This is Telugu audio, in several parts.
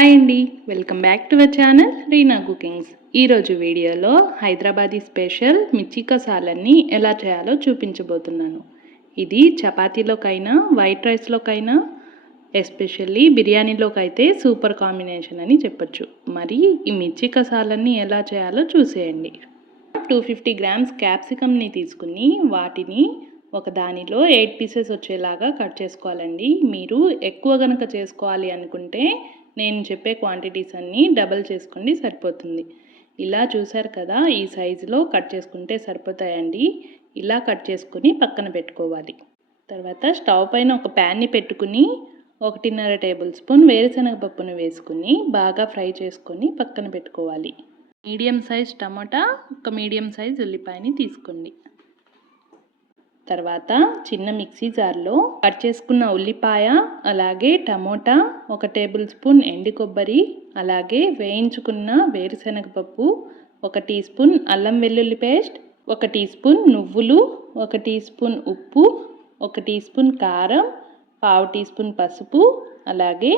హాయ్ అండి. Welcome back to our channel Reena cookings. ఈరోజు వీడియోలో హైదరాబాదీ స్పెషల్ మిర్చి కసాలన్నీ ఎలా చేయాలో చూపించబోతున్నాను. ఇది చపాతీలోకైనా వైట్ రైస్లోకైనా ఎస్పెషల్లీ బిర్యానీలోకైతే సూపర్ కాంబినేషన్ అని చెప్పొచ్చు. మరి ఈ మిర్చి కసాలన్నీ ఎలా చేయాలో చూసేయండి. టూ ఫిఫ్టీ గ్రామ్స్ క్యాప్సికమ్ని తీసుకుని వాటిని ఒక దానిలో ఎయిట్ పీసెస్ వచ్చేలాగా కట్ చేసుకోవాలండి. మీరు ఎక్కువ గనక చేసుకోవాలి అనుకుంటే నేను చెప్పే క్వాంటిటీస్ అన్నీ డబల్ చేసుకోండి సరిపోతుంది. ఇలా చూసారు కదా ఈ సైజులో కట్ చేసుకుంటే సరిపోతాయండి. ఇలా కట్ చేసుకుని పక్కన పెట్టుకోవాలి. తర్వాత స్టవ్ పైన ఒక ప్యాన్ని పెట్టుకుని ఒకటిన్నర టేబుల్ స్పూన్ వేరుశనగ పప్పును వేసుకుని బాగా ఫ్రై చేసుకొని పక్కన పెట్టుకోవాలి. మీడియం సైజ్ టమాటా ఒక మీడియం సైజ్ ఉల్లిపాయని తీసుకోండి. తర్వాత చిన్న మిక్సీ జార్లో కట్ చేసుకున్న ఉల్లిపాయ అలాగే టమోటా ఒక టేబుల్ స్పూన్ ఎండు కొబ్బరి అలాగే వేయించుకున్న వేరుశనగ పప్పు ఒక టీ స్పూన్ అల్లం వెల్లుల్లి పేస్ట్ ఒక టీ స్పూన్ నువ్వులు ఒక టీ స్పూన్ ఉప్పు ఒక టీ స్పూన్ కారం పావు టీ స్పూన్ పసుపు అలాగే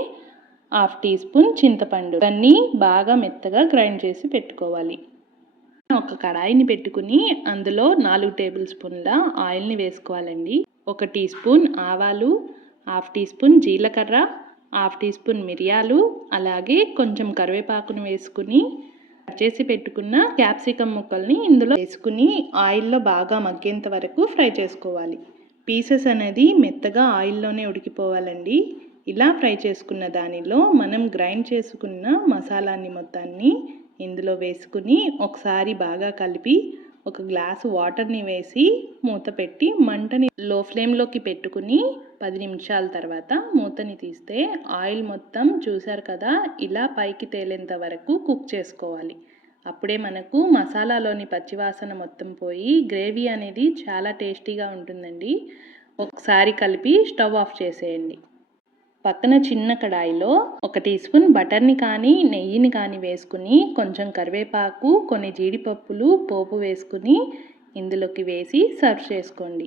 హాఫ్ టీ స్పూన్ చింతపండు. ఇవన్నీ బాగా మెత్తగా గ్రైండ్ చేసి పెట్టుకోవాలి. ఒక కడాయిని పెట్టుకుని అందులో నాలుగు టేబుల్ స్పూన్ల ఆయిల్ని వేసుకోవాలండి. ఒక టీ స్పూన్ ఆవాలు హాఫ్ టీ స్పూన్ జీలకర్ర హాఫ్ టీ స్పూన్ మిరియాలు అలాగే కొంచెం కరివేపాకును వేసుకుని కట్ చేసి పెట్టుకున్న క్యాప్సికమ్ ముక్కల్ని ఇందులో వేసుకుని ఆయిల్లో బాగా మగ్గేంత వరకు ఫ్రై చేసుకోవాలి. పీసెస్ అనేది మెత్తగా ఆయిల్లోనే ఉడికిపోవాలండి. ఇలా ఫ్రై చేసుకున్న దానిలో మనం గ్రైండ్ చేసుకున్న మసాలాన్ని మొత్తాన్ని ఇందులో వేసుకుని ఒకసారి బాగా కలిపి ఒక గ్లాసు వాటర్ని వేసి మూత పెట్టి మంటని లో ఫ్లేమ్లోకి పెట్టుకుని పది నిమిషాల తర్వాత మూతని తీస్తే ఆయిల్ మొత్తం చూసారు కదా ఇలా పైకి తేలేంత వరకు కుక్ చేసుకోవాలి. అప్పుడే మనకు మసాలాలోని పచ్చివాసన మొత్తం పోయి గ్రేవీ అనేది చాలా టేస్టీగా ఉంటుందండి. ఒకసారి కలిపి స్టవ్ ఆఫ్ చేసేయండి. పక్కన చిన్న కడాయిలో ఒక టీ స్పూన్ బటర్ని కానీ నెయ్యిని కానీ వేసుకుని కొంచెం కరివేపాకు కొన్ని జీడిపప్పులు పోపు వేసుకుని ఇందులోకి వేసి సర్వ్ చేసుకోండి.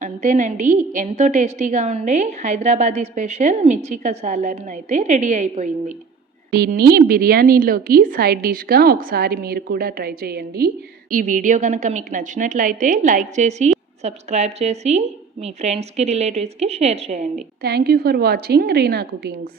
అంతేనండి ఎంతో టేస్టీగా ఉండే హైదరాబాదీ స్పెషల్ మిర్చి కసాలన్ అయితే రెడీ అయిపోయింది. దీన్ని బిర్యానీలోకి సైడ్ డిష్గా ఒకసారి మీరు కూడా ట్రై చేయండి. ఈ వీడియో కనుక మీకు నచ్చినట్లయితే లైక్ చేసి సబ్స్క్రైబ్ చేసి మీ ఫ్రెండ్స్కి రిలేటివ్స్కి షేర్ చేయండి. Thank you for watching Reena cookings.